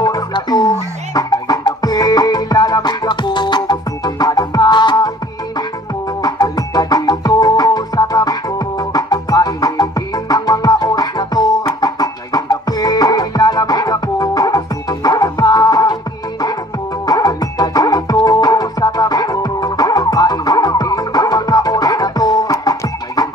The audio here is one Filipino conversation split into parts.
oras na to. Ngayong gabi, lalamig ako. Gusto ko na naman inig mo. Halika dito sa tabi ko. Painitin ng mga oras na to. Ngayong gabi, lalamig ako. Gusto ko na naman inig mo. Halika dito sa tabi ko. Painitin ng mga oras na to. Ngayong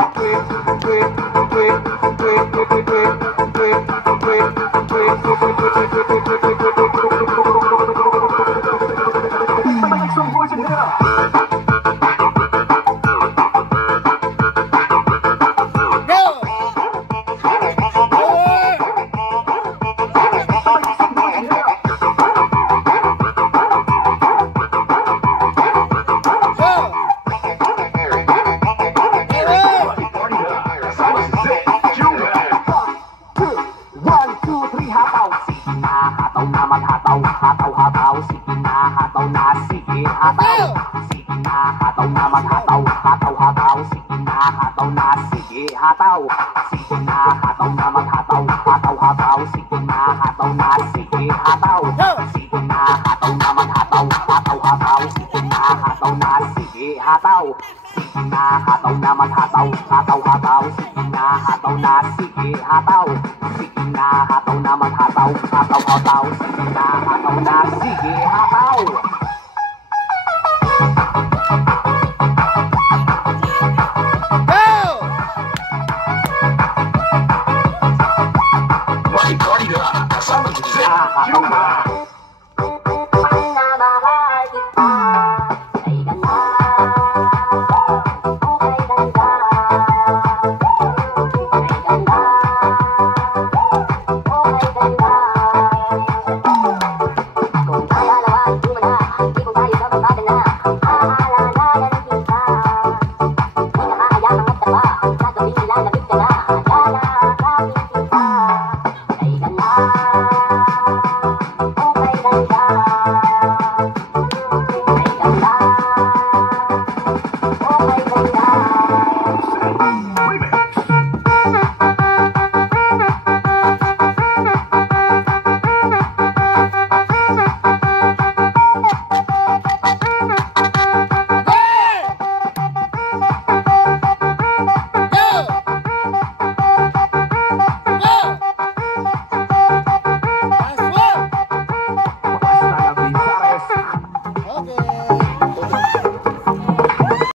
hataw na maghataw, hataw-hataw, sige na, hataw na, sige, hataw. Sige na, hataw na maghataw, hataw-hataw, sige na, hataw na, sige, hataw. Sige na, hataw na maghataw, hataw-hataw, sige na, hataw na, sige, hataw. Sige na, hataw na maghataw, hataw-hataw, sige na, hataw na, sige, hataw. Sige na, hataw na maghataw, hataw-hataw, sige na, hataw na, sige, hataw. Sige na, hataw na maghataw, hataw-hataw, sige na, hataw na, sige, hataw. Go! Party na, kasama si Zip Junior.